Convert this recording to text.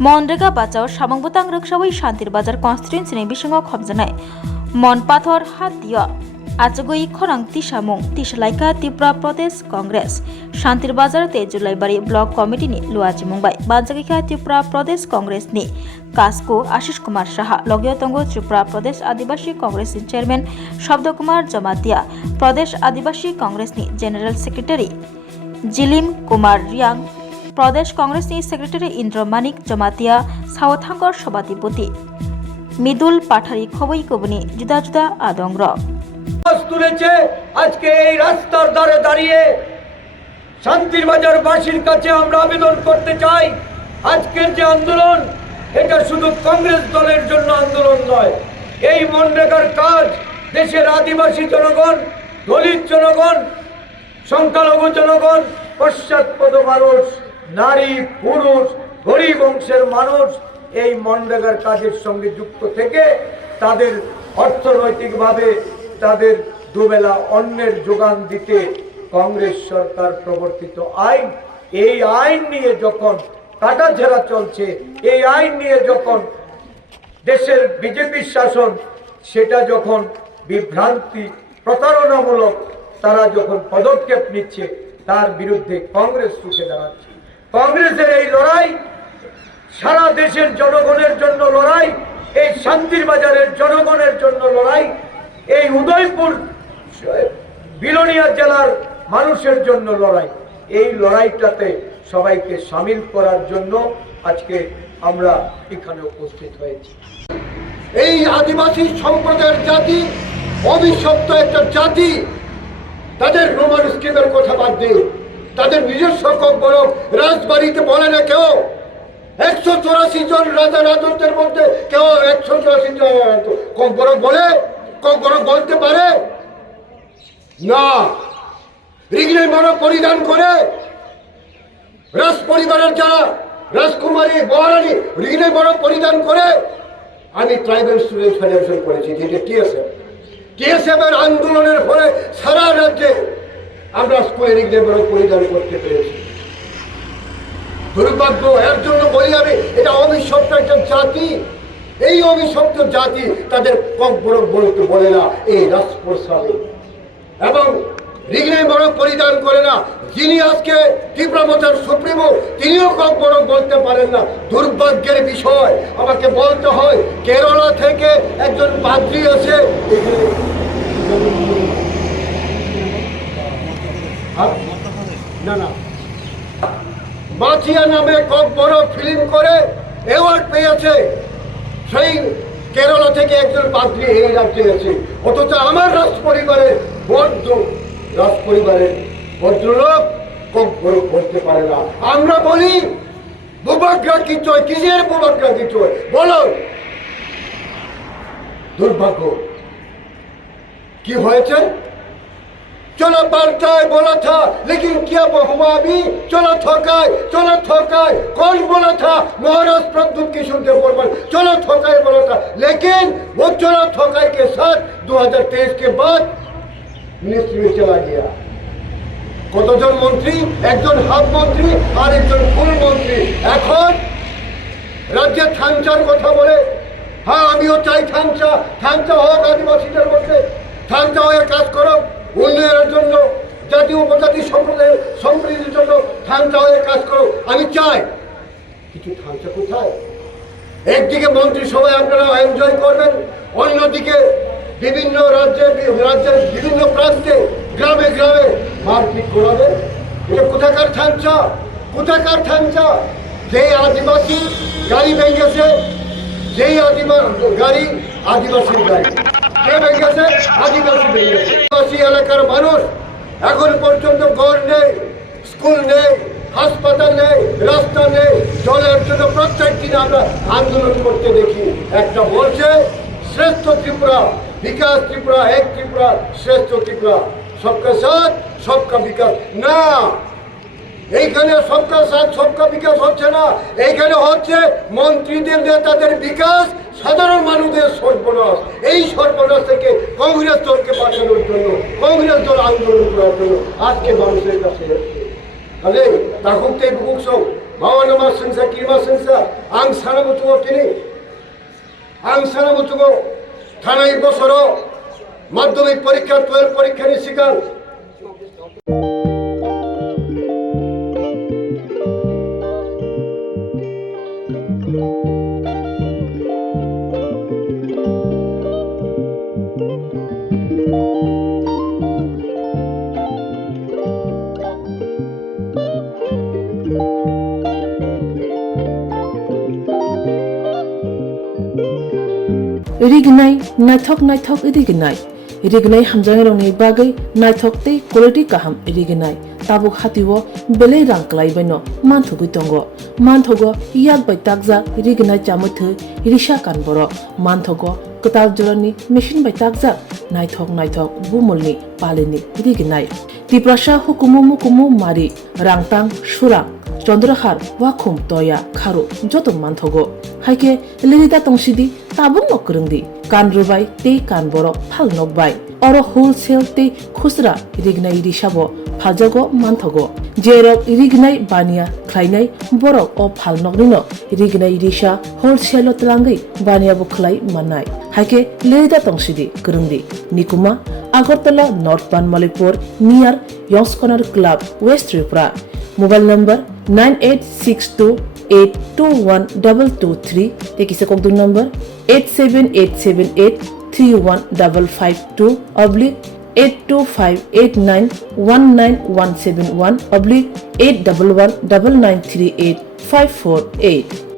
मनरेगा बाचाव सामंगबुतां रक्षावै शान्तिर बाजार कन्स्टिट्युएन्सिनि बिसङाव खबजानाय मन पाथर हातिया आजगै खरां तिसामुं तिसालाइका त्रिपुरा प्रदेश कांग्रेस शान्तिर बाजार ते जुलाइबारि ब्लक कमिटिनि लुआजि मुंबाय बानजागिखा त्रिपुरा प्रदेश कांग्रेसनि कास्को आशिष कुमार साहा लगियो तंगो त्रिपुरा प्रदेश आदिवासी कांग्रेसनि चेयरमैन शब्द कुमार जमातिया प्रदेश आदिवासी कांग्रेसनि जेनेरल सेक्रेटारि जिलिम कुमार रियांग प्रदेश कांग्रेसनि सेक्रेटारि इंद्र मानिक जमातिया सावथांगर सभापति मिदुल पाठारी खबई कबुनी जुदा जुदा आदंग्र তুলেছে আজকে এই রাস্তার ধারে দাঁড়িয়ে শান্তির বাজার বাসীর কাছে আমরা আবেদন করতে চাই আজকের যে আন্দোলন এটা শুধু কংগ্রেস দলের জন্য আন্দোলন নয় এই মনরেগার কাজ দেশের আদিবাসী জনগণ দলিত জনগণ সংখ্যালঘু জনগণ পশ্চাৎপদ মানুষ নারী পুরুষ গরিব অংশের মানুষ এই মনরেগার কাজের সঙ্গে যুক্ত থেকে তাদের অর্থনৈতিকভাবে তাদের দুবেলা অন্যের যোগান দিতে কংগ্রেস সরকার প্রবর্তিত আইন এই আইন নিয়ে যখন কাটাছেঁড়া চলছে এই আইন নিয়ে যখন দেশের বিজেপির শাসন সেটা যখন বিভ্রান্তি প্রতারণামূলক তারা যখন পদক্ষেপ নিচ্ছে তার বিরুদ্ধে কংগ্রেস রুখে দাঁড়াচ্ছে কংগ্রেসের এই লড়াই সারা দেশের জনগণের জন্য লড়াই এই শান্তির বাজারের জনগণের জন্য লড়াই এই উদয়পুর বিলোনিয়া জেলার মানুষের জন্য লড়াই এই লড়াইটাতে সবাইকে শামিল করার জন্য আজকে আমরা এখানে উপস্থিত হয়েছি এই আদিবাসী সম্প্রদায়ের জাতি অভিশপ্ত একটা জাতি তাদের রোমান স্কিমের কথা বাদ দিয়ে তাদের নিজস্ব বড় রাজবাড়িতে বলে না কেউ 184 জন রাজা রাজত্বের মধ্যে কেউ 184 জন বড় বলে বড় বলতে পারে না রিগনের বড় পরিধান করে রাজ পরিবারের যারা রাজকুমারী মহারানী রিগনের বড় পরিধান করে আমি ট্রাইবাল স্টুডেন্ট ফেডারেশন করেছি যেটা টিএসএফ এর আন্দোলনের ফলে সারা রাজ্যে আমরা স্কুলে রিগনের বড় পরিধান করতে পেরেছি দুর্ভাগ্য এর জন্য বলি আমি এটা অভিশপ্ত একটা জাতি এই অভিশপ্ত জাতি তাদের কক বড় বলতে বলে না এই রাজপ্রসাদে এবং রিগনের বড় পরিধান করে না যিনি আজকে ত্রিপুরা মোর্চার সুপ্রিমো তিনিও কক বড় বলতে পারেন না দুর্ভাগ্যের বিষয় আমাকে বলতে হয় কেরালা থেকে একজন পাদ্রী আছে না মাছিয়া নামে কক বড় ফিল্ম করে অ্যাওয়ার্ড পেয়েছে সেই কেরালা থেকে একজন পাদ্রী এই রাজ্যে আছে অথচ আমার রাজপরিবারের ভদ্রলোক কক বড় করতে পারে না আমরা বলি বুবাগ্রা কি চয় কিসের বুবাগ্রা কি চয় বলো দুর্ভাগ্য কি হয়েছে चलो बरताए बोला था लेकिन क्या हुआ अभी चलो थकाए कौन बोला था महाराज प्रद्युत किशोर देव बर्मन चलो थकाए बोला था लेकिन वो चलो थकाए के साथ 2023 के बाद मिनिस्ट्री में चला गया কতজন মন্ত্রী একজন হাফ মন্ত্রী আর একজন ফুল মন্ত্রী এখন রাজ্যে থানচার কথা বলে হ্যাঁ আমিও চাই থানচা হোক আদিবাসীদের মধ্যে থানচা হয়ে কাজ করো উন্নয়নের জন্য জাতীয় উপজাতি সম্প্রদায়ের সমৃদ্ধির জন্য থানচা হয়ে কাজ করো আমি চাই কিছু থানচা কোথায় একদিকে মন্ত্রিসভায় আপনারা এনজয় করবেন অন্যদিকে বিভিন্ন রাজ্যের বিভিন্ন প্রান্তে গ্রামে মারপিট করাবে এটা কোথাকার থানচা যেই আদিবাসী গাড়ি ভেঙেছে যেই গাড়ি আদিবাসীর গাড়ি কে ভেঙেছে আদিবাসী এলাকার মানুষ এখন পর্যন্ত ঘর নেই স্কুল নেই হাসপাতাল নেই রাস্তা নেই জলের জন্য প্রত্যেক দিন আমরা আন্দোলন করতে দেখি একটা বলছে শ্রেষ্ঠ ত্রিপুরা বিকাশ ত্রিপুরা এক ত্রিপুরা শ্রেষ্ঠ ত্রিপুরা সবকা সাথ সবকা বিকাশ না এইখানে সবকা সাথ সবকা বিকাশ হচ্ছে না এইখানে হচ্ছে মন্ত্রীদের নেতাদের বিকাশ সাধারণ মানুষদের সর্বনাশ এই সর্বনাশ থেকে কংগ্রেস দলকে বাঁচানোর জন্য কংগ্রেস দল আন্দোলন করার জন্য আজকে মানুষের কাছে তাহলে তখন তো বুকসব मावानो मा संसा किमा संसा आं साना बुथुगो तिनि आं साना बुथुगो थानाय बसरो माध्यमिक परीक्षा 12 परीक्षानि सिगां रिगनाय नायथक रिगनाय हामजानाय रंनि बागै नायथक तै क्वालिटी काहाम रिगनाय ताबुक हातिwo बेले रां क्लाइबायनो मानथुगै दंगो मानथुगो याद बाय ताकजा रिगनाय चामथो रिसा कानबरो मानथुगो कताल जरनि मेशिन बाय ताकजा नायथक बुमलनि पालिनि रिगनाय तिप्रासा हुकुमु मुकुमु मारि रांतां सुरां चंद्रहार वाखुम तोया खारु जतो मानथुगो हाइके लिरिदा तंसिदि ताबुक नकरंदि कानरुबाय ते कानबरो फाल नकबाय अरो होलसेल ते खुसरा रिगनाय रिसाबो फाजगो मानथगो जेरक रिगनाय बानिया ख्लाइनाय बरक अ फाल नकनिनो रिगनाय रिसा होलसेल तलांगै बानियाबो ख्लाइ मानाय हाइके लिरिदा तंसिदि करंदि निकुमा Agartala north Panmalipur near Young's corner club west Tripura mobile number 9862821223 tekisa kokdung number 87878315552 /82589191171 /8119938 548